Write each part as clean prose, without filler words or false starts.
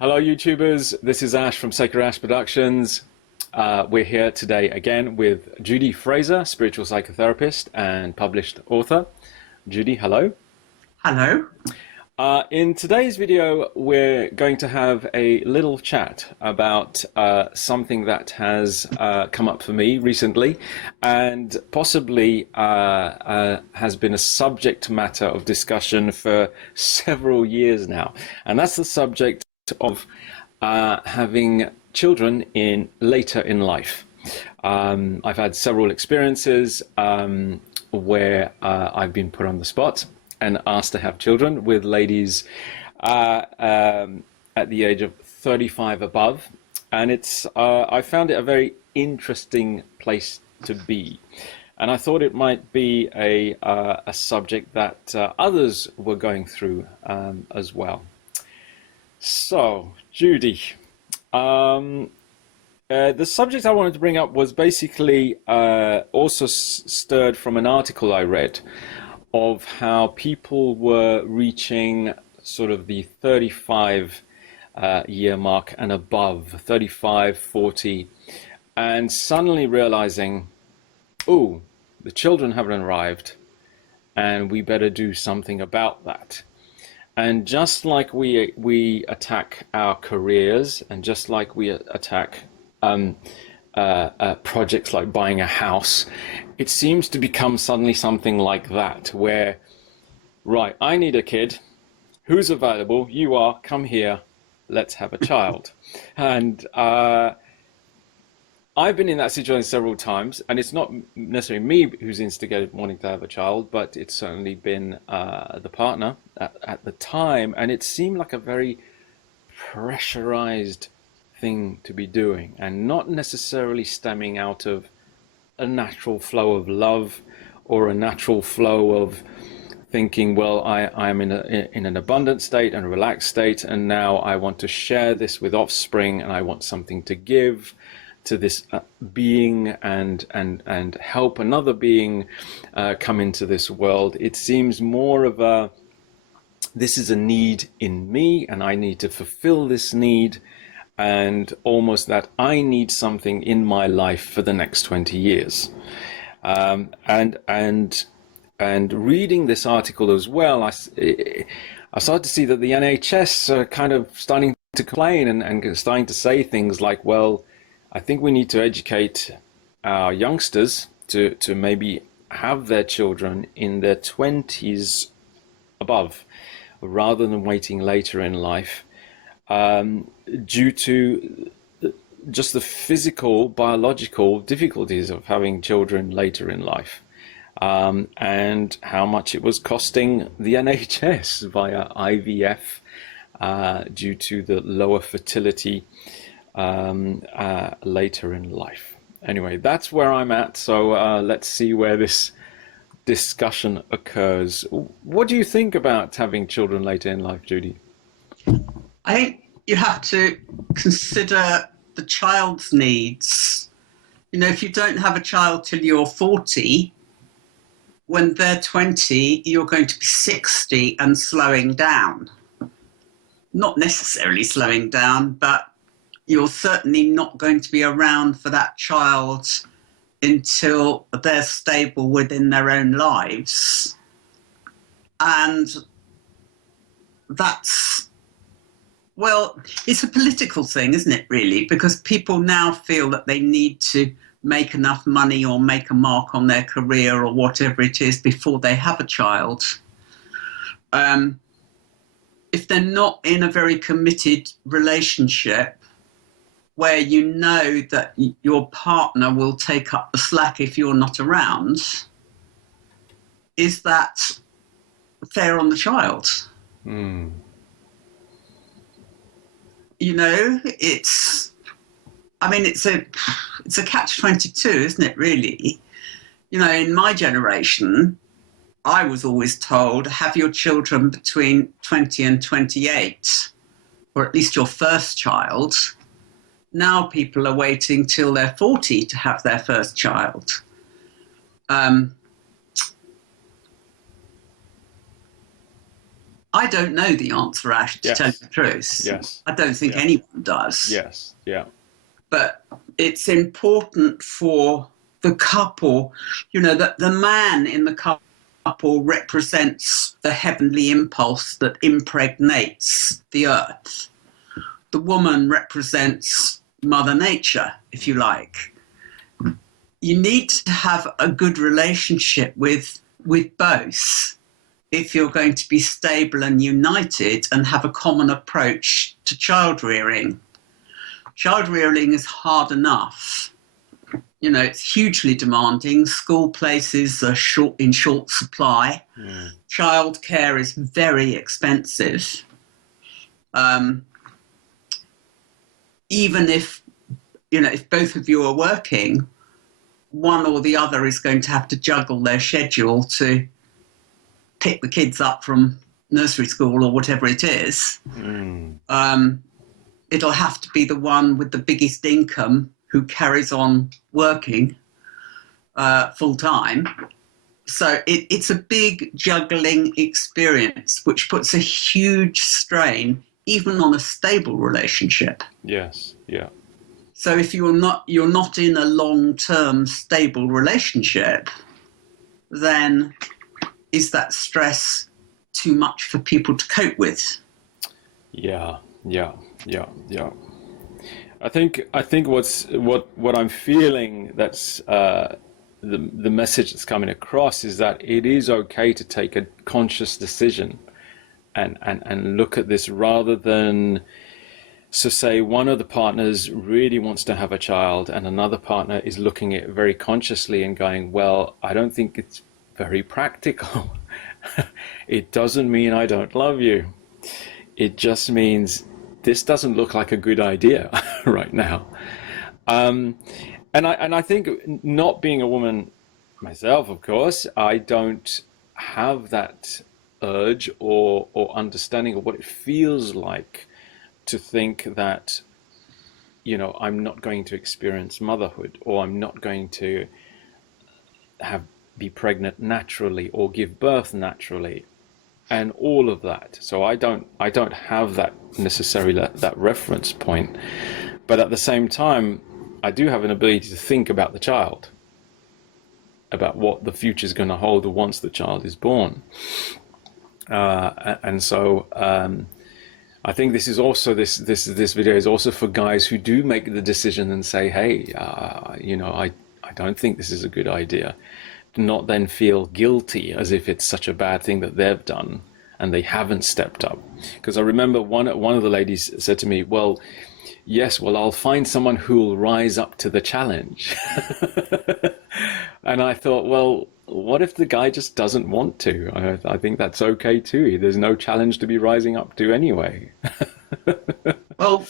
Hello YouTubers, this is Ash from Sacred Ash Productions. We're here today again with Judy Fraser, spiritual psychotherapist and published author. Judy, hello. Hello. In today's video, we're going to have a little chat about something that has come up for me recently and possibly has been a subject matter of discussion for several years now. And that's the subject of having children later in life. I've had several experiences where I've been put on the spot and asked to have children with ladies at the age of 35 above, and I found it a very interesting place to be, and I thought it might be a subject that others were going through as well. So, Judy, the subject I wanted to bring up was basically also stirred from an article I read of how people were reaching sort of the 35 year mark and above, 35, 40, and suddenly realizing, oh, the children haven't arrived and we better do something about that. And just like we attack our careers, and just like we attack projects like buying a house, it seems to become suddenly something like that, where, right, I need a kid, who's available? You are, come here, let's have a child. And I've been in that situation several times, and it's not necessarily me who's instigated wanting to have a child, but it's certainly been the partner at the time, and it seemed like a very pressurized thing to be doing, and not necessarily stemming out of a natural flow of love or a natural flow of thinking, well, I am in an abundant state and a relaxed state, and now I want to share this with offspring, and I want something to give to this being and help another being come into this world. It seems more of this is a need in me, and I need to fulfill this need, and almost that I need something in my life for the next 20 years. And reading this article as well, I started to see that the NHS are kind of starting to complain and starting to say things like, well, I think we need to educate our youngsters to maybe have their children in their 20s above, rather than waiting later in life, due to just the physical, biological difficulties of having children later in life, and how much it was costing the NHS via IVF due to the lower fertility later in life. Anyway, that's where I'm at, so let's see where this discussion occurs. What do you think about having children later in life, Judy? I think you have to consider the child's needs. You know, if you don't have a child till you're 40, when they're 20, you're going to be 60 and slowing down. Not necessarily slowing down, but you're certainly not going to be around for that child until they're stable within their own lives. And that's, well, it's a political thing, isn't it, really? Because people now feel that they need to make enough money or make a mark on their career or whatever it is before they have a child. If they're not in a very committed relationship, where you know that your partner will take up the slack if you're not around, is that fair on the child? Mm. You know, it's a catch-22, isn't it, really? You know, in my generation, I was always told, have your children between 20 and 28, or at least your first child. Now people are waiting till they're 40 to have their first child. I don't know the answer, Ash, to tell you the truth. Yes. I don't think anyone does. Yes. Yeah. But it's important for the couple, that the man in the couple represents the heavenly impulse that impregnates the earth. The woman represents Mother Nature, if you like. You need to have a good relationship with both if you're going to be stable and united and have a common approach to child rearing. Child rearing is hard enough. It's hugely demanding. School places are in short supply. Childcare is very expensive. Even if both of you are working, one or the other is going to have to juggle their schedule to pick the kids up from nursery school or whatever it is. It'll have to be the one with the biggest income who carries on working full time. So it's a big juggling experience, which puts a huge strain even on a stable relationship. Yes. Yeah. So if you're not in a long-term stable relationship, then is that stress too much for people to cope with? Yeah. I think what I'm feeling, that's the message that's coming across, is that it is okay to take a conscious decision and look at this, rather than, so say one of the partners really wants to have a child and another partner is looking at it very consciously and going, well, I don't think it's very practical. It doesn't mean I don't love you. It just means this doesn't look like a good idea right now. And I think, not being a woman myself, of course, I don't have that urge or understanding of what it feels like to think that, I'm not going to experience motherhood, or I'm not going to be pregnant naturally or give birth naturally, and all of that. So I don't have that necessarily that reference point, but at the same time, I do have an ability to think about the child, about what the future is going to hold once the child is born, and so I think this is also this video is also for guys who do make the decision and say, hey, I don't think this is a good idea. Do not then feel guilty as if it's such a bad thing that they've done and they haven't stepped up. Because I remember one of the ladies said to me, well, yes, I'll find someone who will rise up to the challenge. And I thought, well, what if the guy just doesn't want to? I think that's okay too. There's no challenge to be rising up to anyway. Well,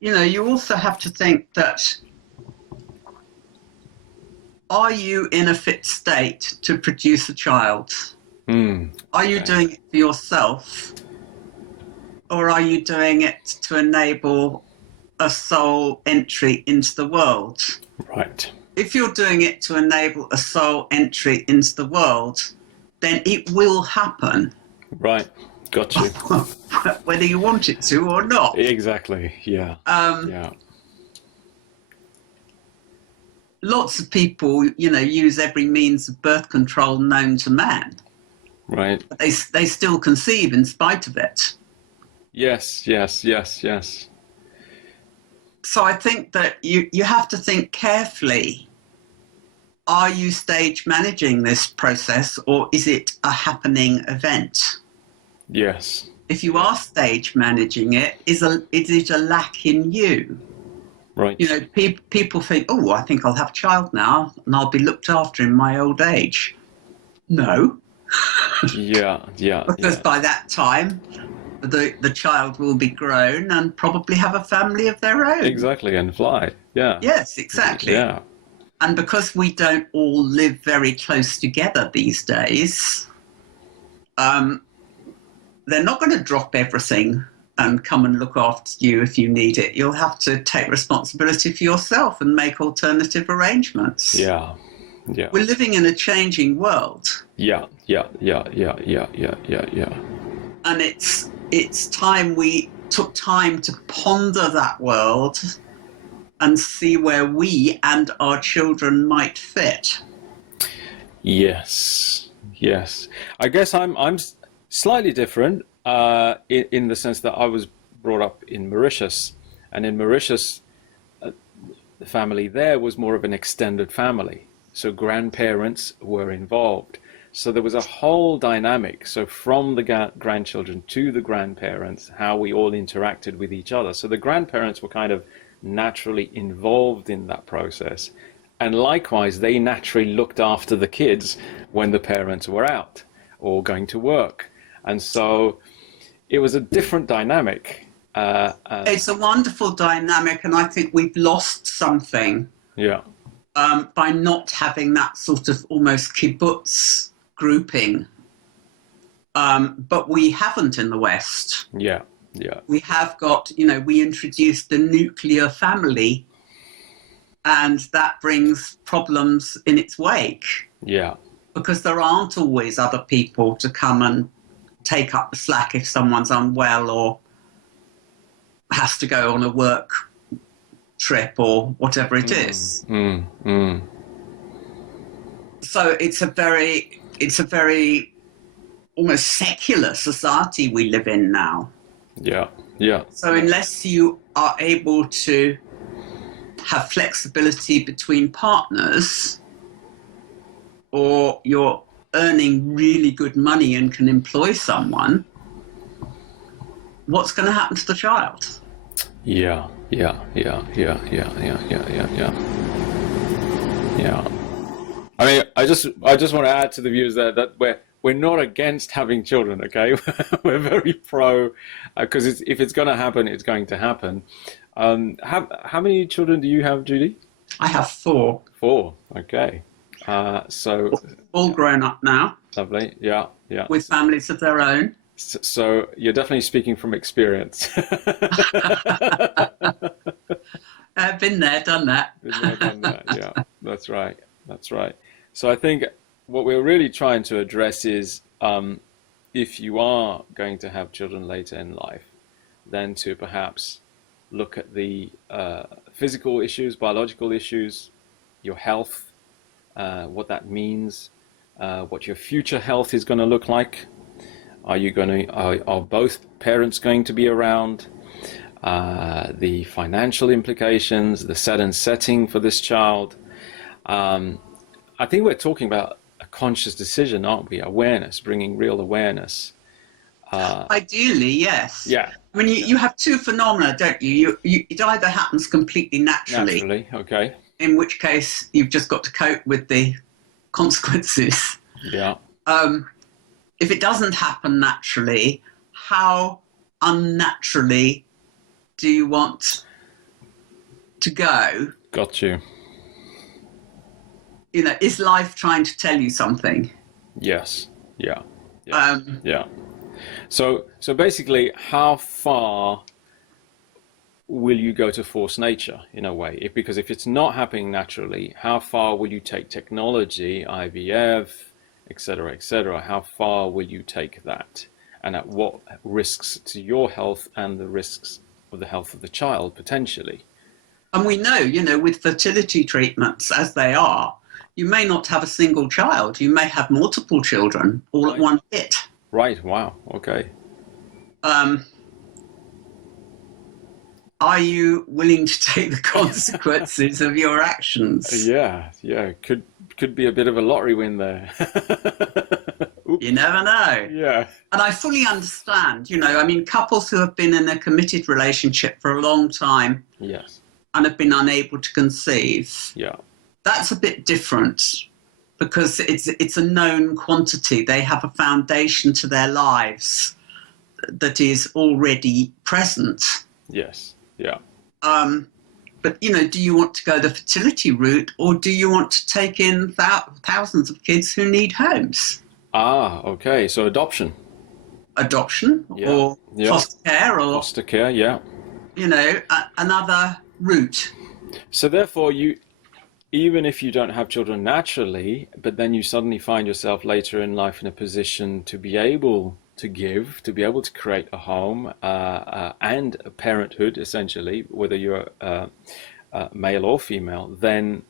you also have to think that, are you in a fit state to produce a child? Are you doing it for yourself? Or are you doing it to enable a soul entry into the world? Right. If you're doing it to enable a soul entry into the world, then it will happen. Right. Got you. Whether you want it to or not. Exactly. Yeah. Yeah. Lots of people, use every means of birth control known to man. Right. But they still conceive in spite of it. Yes. So I think that you have to think carefully. Are you stage managing this process, or is it a happening event? Yes. If you are stage managing it, is it a lack in you? Right. People think, oh, I think I'll have a child now and I'll be looked after in my old age. No. Yeah. Because by that time, the child will be grown and probably have a family of their own. Exactly, and fly. Yeah. Yes, exactly. Yeah. And because we don't all live very close together these days, they're not going to drop everything and come and look after you if you need it. You'll have to take responsibility for yourself and make alternative arrangements. Yeah. We're living in a changing world. Yeah. And it's time we took time to ponder that world and see where we and our children might fit. Yes, yes. I guess I'm slightly different in the sense that I was brought up in Mauritius, and in Mauritius, the family there was more of an extended family. So grandparents were involved. So there was a whole dynamic. So from the grandchildren to the grandparents, how we all interacted with each other. So the grandparents were kind of naturally involved in that process. And likewise, they naturally looked after the kids when the parents were out or going to work. And so it was a different dynamic. It's a wonderful dynamic, and I think we've lost something Yeah. by not having that sort of almost kibbutz grouping. But we haven't in the West. Yeah. Yeah. We have got, we introduced the nuclear family, and that brings problems in its wake. Yeah. Because there aren't always other people to come and take up the slack if someone's unwell or has to go on a work trip or whatever it is. So it's a very almost secular society we live in now. Yeah. Yeah. So unless you are able to have flexibility between partners, or you're earning really good money and can employ someone, what's going to happen to the child? Yeah. Yeah. I mean, I just want to add to the viewers there that we're not against having children, okay? We're very pro, because if it's going to happen, it's going to happen. How many children do you have, Judy? I have 4. 4, okay. So all grown up now. Lovely, yeah. With families of their own. So you're definitely speaking from experience. Been there, done that. Yeah, that's right. So I think what we're really trying to address is, if you are going to have children later in life, then to perhaps look at the physical issues, biological issues, your health, what that means, what your future health is going to look like. Are both parents going to be around? The financial implications, the set and setting for this child. I think we're talking about a conscious decision, aren't we? Awareness, bringing real awareness. Ideally, yes. Yeah. I mean, you have 2 phenomena, don't you? It either happens completely naturally. Naturally, okay. In which case, you've just got to cope with the consequences. Yeah. If it doesn't happen naturally, how unnaturally do you want to go? Got you. Is life trying to tell you something? Yes. Yeah. So basically, how far will you go to force nature in a way? Because if it's not happening naturally, how far will you take technology, IVF, etc., how far will you take that? And at what risks to your health and the risks of the health of the child, potentially? And we know, with fertility treatments as they are, you may not have a single child. You may have multiple children all at one hit. Right, wow, okay. Are you willing to take the consequences of your actions? Yeah, could be a bit of a lottery win there. You never know. Yeah. And I fully understand, couples who have been in a committed relationship for a long time. Yes. And have been unable to conceive. Yeah. That's a bit different, because it's a known quantity. They have a foundation to their lives that is already present. Yes. Yeah. But, do you want to go the fertility route, or do you want to take in thousands of kids who need homes? Ah, okay. So adoption. Or foster care, or foster care, yeah. Another route. So therefore, even if you don't have children naturally, but then you suddenly find yourself later in life in a position to be able to give, to be able to create a home and a parenthood, essentially, whether you're male or female, then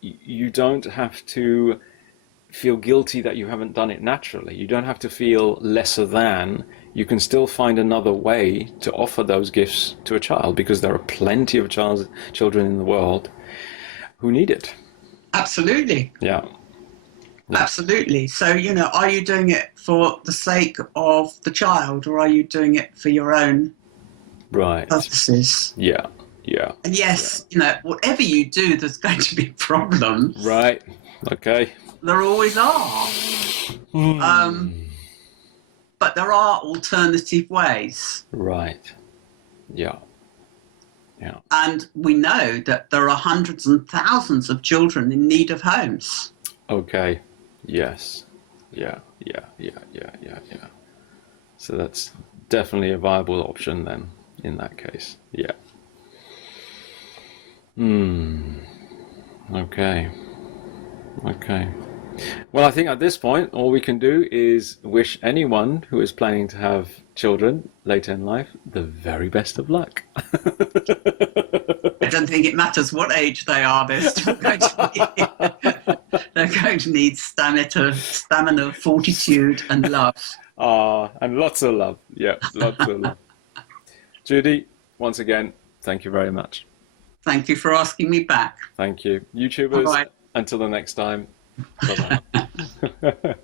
you don't have to feel guilty that you haven't done it naturally. You don't have to feel lesser than. You can still find another way to offer those gifts to a child, because there are plenty of children in the world who need it. Absolutely. Yeah. Absolutely. So, are you doing it for the sake of the child, or are you doing it for your own purposes? Yeah. And yes, whatever you do, there's going to be problems. Right. Okay. There always are. But there are alternative ways. Right. Yeah. And we know that there are hundreds and thousands of children in need of homes. Okay. Yes. Yeah. So that's definitely a viable option then, in that case. Yeah. Okay. Well, I think at this point, all we can do is wish anyone who is planning to have children later in life the very best of luck. I don't think it matters what age they are. They're still going to need stamina, fortitude, and love. And lots of love. Yeah, lots of love. Judy, once again, thank you very much. Thank you for asking me back. Thank you. YouTubers, Bye-bye. Until the next time. Bye-bye.